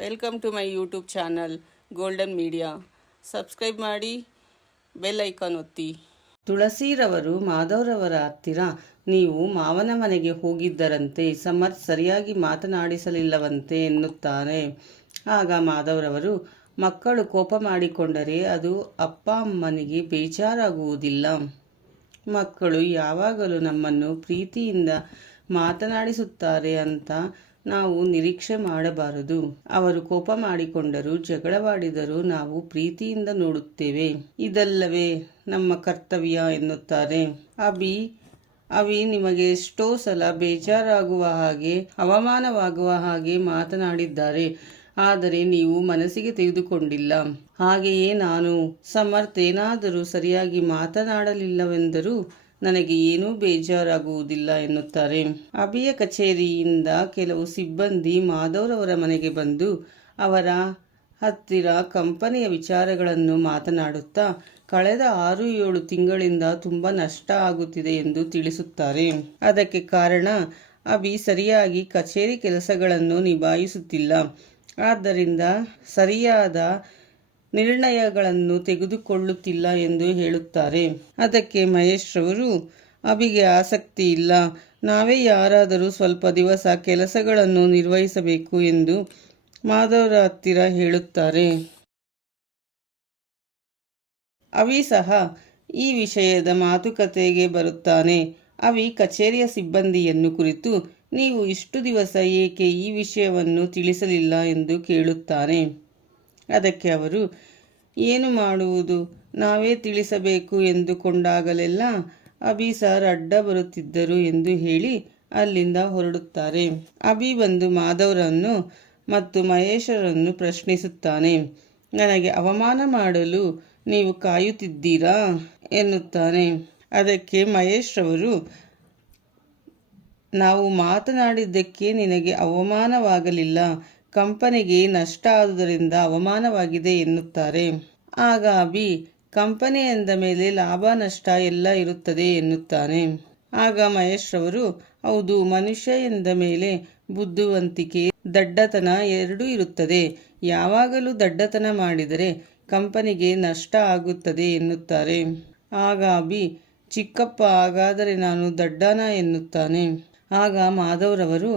Welcome to my YouTube channel golden media subscribe ಮಾಡಿ bell icon ಒತ್ತಿ. ತುಳಸಿರವರು, ಮಾಧವರವರ ಹತ್ತಿರ ನೀವು ಮಾವನ ಮನೆಗೆ ಹೋಗಿದ್ದರಂತೆ, ಸಮರ್ ಸರಿಯಾಗಿ ಮಾತನಾಡಿಸಲಿಲ್ಲವಂತೆ ಎನ್ನುತ್ತಾರೆ. ಆಗ ಮಾಧವರವರು, ಮಕ್ಕಳು ಕೋಪ ಮಾಡಿಕೊಂಡರೆ ಅದು ಅಪ್ಪ ಅಮ್ಮನಿಗೆ ಬೇಜಾರಾಗುವುದಿಲ್ಲ. ಮಕ್ಕಳು ಯಾವಾಗಲೂ ನಮ್ಮನ್ನು ಪ್ರೀತಿಯಿಂದ ಮಾತನಾಡಿಸುತ್ತಾರೆ ಅಂತ ನಾವು ನಿರೀಕ್ಷೆ ಮಾಡಬಾರದು. ಅವರು ಕೋಪ ಮಾಡಿಕೊಂಡರೂ ಜಗಳವಾಡಿದರು ನಾವು ಪ್ರೀತಿಯಿಂದ ನೋಡುತ್ತೇವೆ. ಇದಲ್ಲವೇ ನಮ್ಮ ಕರ್ತವ್ಯ ಎನ್ನುತ್ತಾರೆ. ಅಭಿ ಅವಿ ನಿಮಗೆ ಎಷ್ಟೋ ಸಲ ಬೇಜಾರಾಗುವ ಹಾಗೆ, ಅವಮಾನವಾಗುವ ಹಾಗೆ ಮಾತನಾಡಿದ್ದಾರೆ. ಆದರೆ ನೀವು ಮನಸ್ಸಿಗೆ ತೆಗೆದುಕೊಂಡಿಲ್ಲ. ಹಾಗೆಯೇ ನಾನು ಸಮರ್ಥ್ ಏನಾದರೂ ಸರಿಯಾಗಿ ಮಾತನಾಡಲಿಲ್ಲವೆಂದರೂ ನನಗೆ ಏನೂ ಬೇಜಾರಾಗುವುದಿಲ್ಲ ಎನ್ನುತ್ತಾರೆ. ಅಭಿಯ ಕಚೇರಿಯಿಂದ ಕೆಲವು ಸಿಬ್ಬಂದಿ ಮಾಧವ್ರವರ ಮನೆಗೆ ಬಂದು ಅವರ ಹತ್ತಿರ ಕಂಪನಿಯ ವಿಚಾರಗಳನ್ನು ಮಾತನಾಡುತ್ತಾ ಕಳೆದ ಆರು ಏಳು ತಿಂಗಳಿಂದ ತುಂಬ ನಷ್ಟ ಆಗುತ್ತಿದೆ ಎಂದು ತಿಳಿಸುತ್ತಾರೆ. ಅದಕ್ಕೆ ಕಾರಣ ಅಭಿ ಸರಿಯಾಗಿ ಕಚೇರಿ ಕೆಲಸಗಳನ್ನು ನಿಭಾಯಿಸುತ್ತಿಲ್ಲ. ಆದ್ದರಿಂದ ಸರಿಯಾದ ನಿರ್ಣಯಗಳನ್ನು ತೆಗೆದುಕೊಳ್ಳುತ್ತಿಲ್ಲ ಎಂದು ಹೇಳುತ್ತಾರೆ. ಅದಕ್ಕೆ ಮಹೇಶ್ ರವರು, ಅಭಿಗೆ ಆಸಕ್ತಿ ಇಲ್ಲ. ನಾವೇ ಯಾರಾದರೂ ಸ್ವಲ್ಪ ದಿವಸ ಕೆಲಸಗಳನ್ನು ನಿರ್ವಹಿಸಬೇಕು ಎಂದು ಮಾಧವರ ಹತ್ತಿರ ಹೇಳುತ್ತಾರೆ. ಅವಿ ಸಹ ಈ ವಿಷಯದ ಮಾತುಕತೆಗೆ ಬರುತ್ತಾನೆ. ಅವಿ, ಕಚೇರಿಯ ಸಿಬ್ಬಂದಿಯನ್ನು ಕುರಿತು ನೀವು ಇಷ್ಟು ದಿವಸ ಏಕೆ ಈ ವಿಷಯವನ್ನು ತಿಳಿಸಲಿಲ್ಲ? ಎಂದು ಕೇಳುತ್ತಾನೆ. ಅದಕ್ಕೆ ಅವರು, ಏನು ಮಾಡುವುದು? ನಾವೇ ತಿಳಿಸಬೇಕು ಎಂದುಕೊಂಡಾಗಲೆಲ್ಲ ಅಭಿ ಸರ್ ಅಡ್ಡ ಬರುತ್ತಿದ್ದರು ಎಂದು ಹೇಳಿ ಅಲ್ಲಿಂದ ಹೊರಡುತ್ತಾರೆ. ಅಭಿ ಬಂದು ಮಾಧವರನ್ನು ಮತ್ತು ಮಹೇಶರನ್ನು ಪ್ರಶ್ನಿಸುತ್ತಾನೆ. ನನಗೆ ಅವಮಾನ ಮಾಡಲು ನೀವು ಕಾಯುತ್ತಿದ್ದೀರಾ? ಎನ್ನುತ್ತಾನೆ. ಅದಕ್ಕೆ ಮಹೇಶ್ ರವರು ನಾವು ಮಾತನಾಡಿದ್ದಕ್ಕೆ ನಿನಗೆ ಅವಮಾನವಾಗಲಿಲ್ಲ. ಕಂಪನಿಗೆ ನಷ್ಟ ಆದುದರಿಂದ ಅವಮಾನವಾಗಿದೆ ಎನ್ನುತ್ತಾರೆ. ಆಗ ಬಿ ಕಂಪನಿ ಎಂದ ಮೇಲೆ ಲಾಭ, ನಷ್ಟ ಎಲ್ಲ ಇರುತ್ತದೆ, ಎನ್ನುತ್ತಾನೆ. ಆಗ ಮಹೇಶ್ ರವರು, ಹೌದು, ಮನುಷ್ಯ ಎಂದ ಮೇಲೆ ಬುದ್ಧಿವಂತಿಕೆ, ದಡ್ಡತನ ಎರಡೂ ಇರುತ್ತದೆ. ಯಾವಾಗಲೂ ದಡ್ಡತನ ಮಾಡಿದರೆ ಕಂಪನಿಗೆ ನಷ್ಟ ಆಗುತ್ತದೆ, ಎನ್ನುತ್ತಾರೆ. ಆಗ ಬಿ ಚಿಕ್ಕಪ್ಪ, ಹಾಗಾದರೆ ನಾನು ದಡ್ಡನ, ಎನ್ನುತ್ತಾನೆ. ಆಗ ಮಾಧವ್ರವರು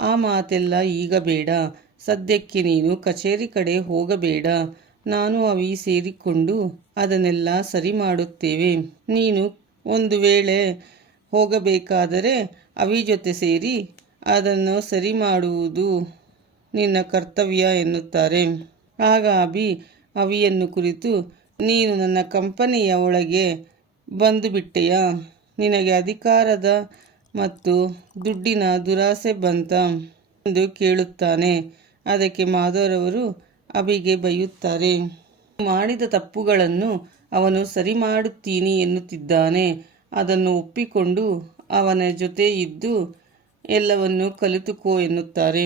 ಆ ಮಾತೆಲ್ಲ ಈಗ ಬೇಡ. ಸದ್ಯಕ್ಕೆ ನೀನು ಕಚೇರಿ ಕಡೆ ಹೋಗಬೇಡ. ನಾನು ಅವಿ ಸೇರಿಕೊಂಡು ಅದನ್ನೆಲ್ಲ ಸರಿ ಮಾಡುತ್ತೇವೆ. ನೀನು ಒಂದು ವೇಳೆ ಹೋಗಬೇಕಾದರೆ ಅವಿ ಜೊತೆ ಸೇರಿ ಅದನ್ನು ಸರಿ ಮಾಡುವುದು ನಿನ್ನ ಕರ್ತವ್ಯ ಎನ್ನುತ್ತಾರೆ. ಆಗ ಅಭಿ ಅವಿಯನ್ನು ಕುರಿತು, ನೀನು ನನ್ನ ಕಂಪನಿಯ ಒಳಗೆ ಬಂದು ಬಿಟ್ಟೆಯಾ? ನಿನಗೆ ಅಧಿಕಾರದ ಮತ್ತು ದುಡ್ಡಿನ ದುರಾಸೆ ಬಂತ? ಎಂದು ಕೇಳುತ್ತಾನೆ. ಅದಕ್ಕೆ ಮಾಧವರವರು ಅಭಿಗೆ ಬೈಯುತ್ತಾರೆ. ಮಾಡಿದ ತಪ್ಪುಗಳನ್ನು ಅವನು ಸರಿ ಮಾಡುತ್ತೀನಿ ಎನ್ನುತ್ತಿದ್ದಾನೆ. ಅದನ್ನು ಒಪ್ಪಿಕೊಂಡು ಅವನ ಜೊತೆ ಇದ್ದು ಎಲ್ಲವನ್ನು ಕಲಿತುಕೋ ಎನ್ನುತ್ತಾರೆ.